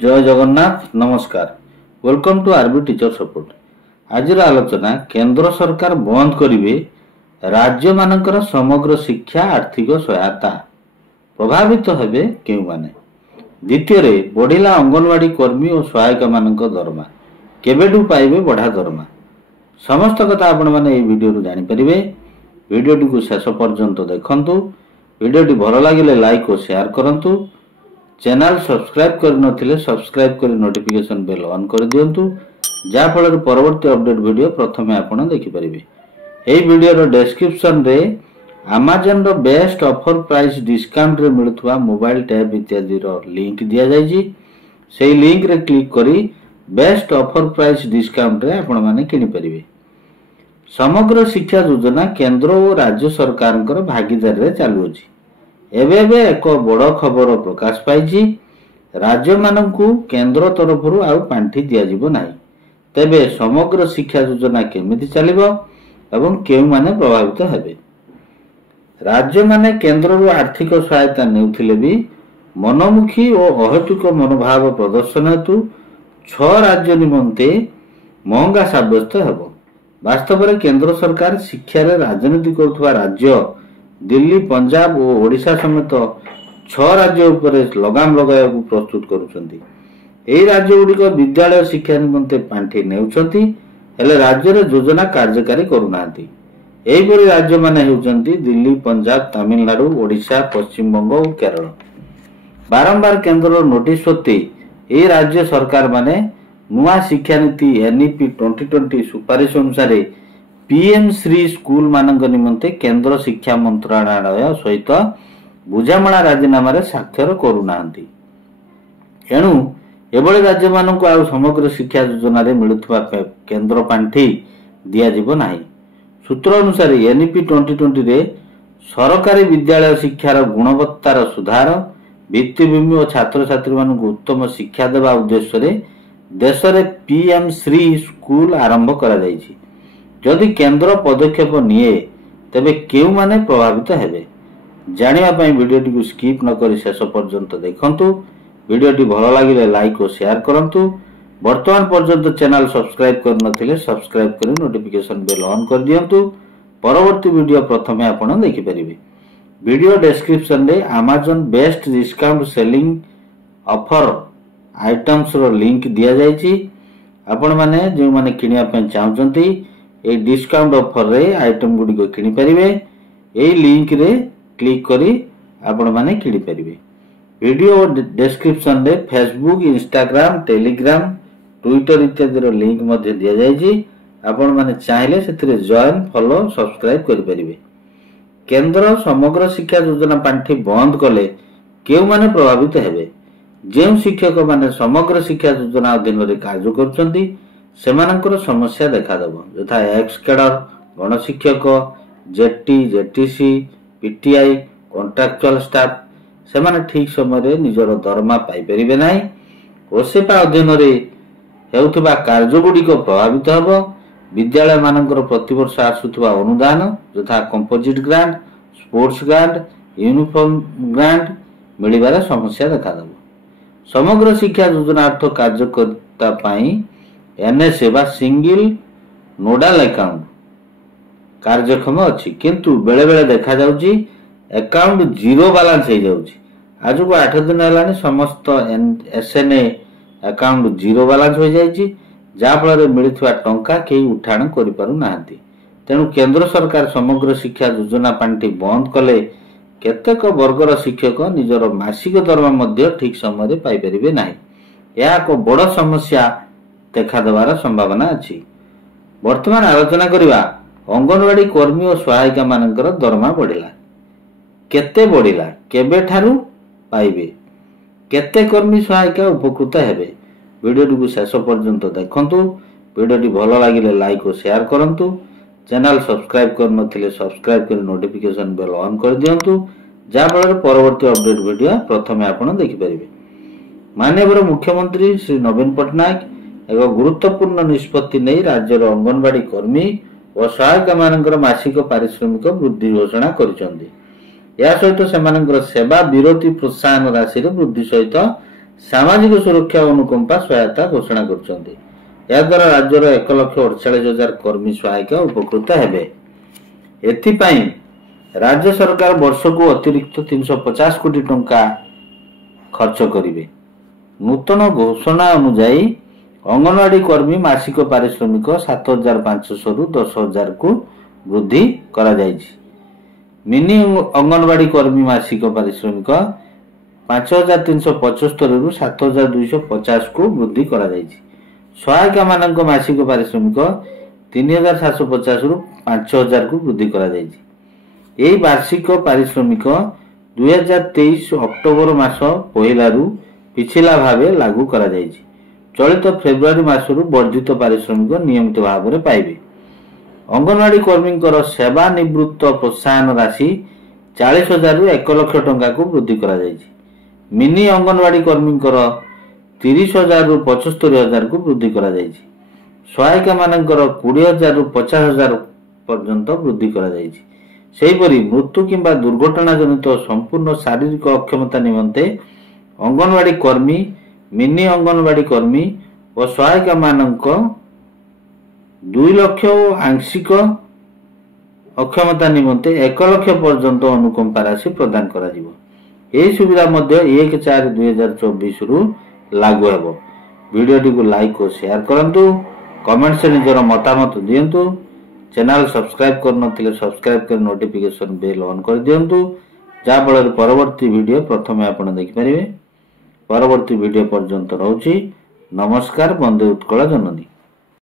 जय जगन्नाथ नमस्कार welcome to RB teacher support. आज आलोचना केंद्र सरकार बंद करिवे राज्य मानकर समग्र शिक्षा आर्थिक सहायता प्रभावित हेबे केउ माने। द्वितीय रे बढ़िला अंगनवाड़ी कर्मी और सहायिका मानक दरमा केबेडू पाइबे बढ़ा दरमा समस्त कथा आपण माने ए वीडियो रु जानि परिबे। वीडियोटी को शेष पर्यंत देखंतु। वीडियोटी भल लागिले लाइक और शेयर करंतु। चैनल सब्सक्राइब कर नथिले सब्सक्राइब कर नोटिफिकेशन बेल ऑन कर दियंतु जा फल परवर्ती अपडेट वीडियो प्रथमे आपण देखि परिबे। एई वीडियो रो डिस्क्रिप्शन रे Amazon रो बेस्ट ऑफर प्राइस डिस्काउंट रे मिलुथवा मोबाइल टैब इत्यादि रो लिंक दिया जाय जी। सेई लिंक रे क्लिक करी बेस्ट ऑफर प्राइस डिस्काउंट रे आपण माने किनि परिबे। समग्र शिक्षा योजना केंद्र और राज्य सरकारनकर भागीदारी रे चालू अछि। एबे एक बड़ खबर प्रकाश पाई राज्य मानकू केंद्र तरफ आउ पांठी दिया जिवो नाही। तेबे समग्र शिक्षा योजना केमिति चलिबो एवं केउ माने प्रभावित हेबे। राज्य माने केंद्र रो आर्थिक सहायता नेउथिले भी मनोमुखी और अहेतुक मनोभाव प्रदर्शन हेतु 6 राज्य निमंते महंगा साब्यस्त हेबो। वास्तव में केंद्र सरकार शिक्षा रे राजनीति करुवा राज्य दिल्ली पंजाब और ओडिशा समेत 6 राज्य उपरे लगाम लगाया प्रस्तुत करुछंती। एही राज्य गुडिक विद्यालय शिक्षा निमंते पांठी नेउछंती हेले राज्य रे योजना कार्यकारी करूनांती। एहीपरि राज्य माने हेउछंती दिल्ली पंजाब तमिलनाडु ओडिशा पश्चिम बंग और केरल। बारंबार केंद्र नोटिस होते एही राज्य सरकार माने नुआ शिक्षा नीति एनईपी 2020 सुपारिश अनुसार पीएम श्री स्कूल मानक निमंते केंद्र शिक्षा मंत्रालय सहित बुझामणा राजीनामा रे स्वाक्षर करूनांती। एणु एभली राज्य मानक आ समग्र शिक्षा योजना रे मिलुथवा केंद्र पांठी दिया जिवो नाही। सूत्र अनुसार एनईपी 2020 रे सरकारी विद्यालय शिक्षार गुणवत्तार सुधार भित्तिभूमि और छात्र छात्री मानक उत्तम शिक्षा देवा उद्देश्य रे देश रे पीएम श्री स्कूल आरंभ करा जायछि। जदि केंद्र पदक्षेप निये तेबे केउ माने प्रभावित हेबे। जानिबा पई वीडियोटी को स्किप न करी शेष पर्यंत देखंतु। वीडियोटी भल लागिले लाइक और शेयर करंतु। वर्तमान पर्यंत चैनल सब्सक्राइब कर नथिले सब्सक्राइब करी नोटिफिकेशन बेल ऑन कर दियंतु। परवर्ती वीडियो प्रथमे आपण देखि परिबे। वीडियो डिस्क्रिप्शन रे Amazon best discount selling offer items रो लिंक दिया जायछि। आपण माने जे माने किनिया पय चाहउचंती ए डिस्काउंट ऑफर रे आइटम गुडी को किनि परिबे। ए लिंक रे क्लिक करी आपण माने किनि परिबे। वीडियो डिस्क्रिप्शन रे फेसबुक इंस्टाग्राम टेलीग्राम ट्विटर इत्यादि रो लिंक मध्ये दिया जाय जी। आपण माने चाहिले सेतिरे जॉइन फॉलो सब्सक्राइब करि परिबे। केंद्र समग्र शिक्षा योजना पांठी बंद कले केउ माने प्रभावित हेबे। जे शिक्षक माने समग्र शिक्षा योजना अधीन रे कार्य करछंती सेमानकर समस्या देखा देबो यथा एक्स कैडर गण शिक्षक JT JTC PTI contractual staff सेमाने ठीक समय रे निजर दरमा पाई परिबे नाही। ओसेपा अधीन रे हेउथबा कार्य गुडी को प्रभावित हेबो। विद्यालय मानकर प्रतिवर्ष आसुथबा अनुदान यथा composite grant sports grant uniform grant मिलिबार समस्या देखा देबो। समग्र शिक्षा योजना अर्थ कार्यकर्ता पाई एनएसए बा सिंगल नोडाल अकाउंट कार्यक्षम अछि किंतु बेले बेले देखा जाउची अकाउंट जीरो बैलेंस हे जाउची। आज को 8 दिन हलानी समस्त एसएनए अकाउंट जीरो बैलेंस हो जायची जा फल रे मिलिथवा टंका केही उठाण करि पारु नाहंती। तेनु केंद्र सरकार समग्र शिक्षा योजना पांठी बंद कले केतेक वर्गर शिक्षक निजर मासिक दरमा मध्य ठीक समय रे पाई परिबे नाही। या को बड़ समस्या देखा देवार संभावना अछि। वर्तमान आलोचना करिवा अंगनवाड़ी कर्मी और सहायिका मानकर दरमा बढ़िला केते बढ़िला केबे ठारू पाइबे केते कर्मी सहायिका उपकृत हेबे। वीडियोटी को शेष पर्यंत देखंतु। वीडियोटी भल लागिले लाइक और शेयर करंतु। चैनल सब्सक्राइब कर नथिले सब्सक्राइब कर नोटिफिकेशन बेल ऑन कर दियंतु जा फल परवर्ती अपडेट वीडियो प्रथमे आपण देखि परिबे। माननीय मुख्यमंत्री श्री नवीन पटनायक एक गुरुत्वपूर्ण निष्पत्ति नहीं राज्यर अंगनवाड़ी कर्मी और सहायिका मानकर मासिक पारिश्रमिक वृद्धि घोषणा करिसेंती। या सहित सेमानकर सेवा विरोधी प्रोत्साहन राशि रे वृद्धि सहित सामाजिक सुरक्षा अनुकंपा सहायता घोषणा करछन्ते। या द्वारा राज्यर 1,48,000 कर्मी सहायिका उपकृत हेबे। एथिपाई राज्य सरकार वर्ष को अतिरिक्त 350 कोटी टंका खर्च करिवे। नूतन घोषणा अनुसार अंगनवाड़ी कर्मी मासिक पारिश्रमिक 7,500 रु 10,000 को वृद्धि करा जायछि। मिनी अंगनवाड़ी कर्मी मासिक पारिश्रमिक 5,375 रु 7,250 को वृद्धि करा जायछि। सहायिका मानक मासिक पारिश्रमिक 3,750 रु 5,000 को वृद्धि करा जायछि। एही वार्षिक पारिश्रमिक 2023 अक्टोबर मास पहिला रु पिछिला भावे लागू करा जायछि। चलित फेब्रुआरी मासरु वर्धित पारिश्रमिक नियमित भाव में पाइबे। अंगनवाड़ी कर्मी सेवा निवृत्त प्रोत्साहन राशि 40,000 रु 1 लाख टंका को वृद्धि करा जायछि। मिनी अंगनवाड़ी कर्मी 30,000 रु 75,000 को वृद्धि करा जायछि। सहायिका मानकर 20,000 रु 50,000 पर्यंत वृद्धि करा जायछि। सेहीपरि मृत्यु किंबा दुर्घटना जनित संपूर्ण शारीरिक अक्षमता निमंते अंगनवाड़ी कर्मी, मिनी अंगनवाड़ी कर्मी और सहायिका मानक 2 लाख आंशिक अक्षमता निमंते 1 लाख पर्यंत अनुकंपा राशि प्रदान करा जिवो। एही सुविधा मध्य 1/4/2024 रु लागू हेबो। वीडियोटी को लाइक और शेयर करंतु, कमेंट से निजर मतामत दियंतु। चैनल सब्सक्राइब करनथिले सब्सक्राइब कर नोटिफिकेशन बेल ऑन कर दियंतु, जा फल परवर्ती वीडियो प्रथमे आपण देखि परिबे। परवर्ती वीडियो पर्यंत रहउची। नमस्कार। बंदे उत्कल जननी।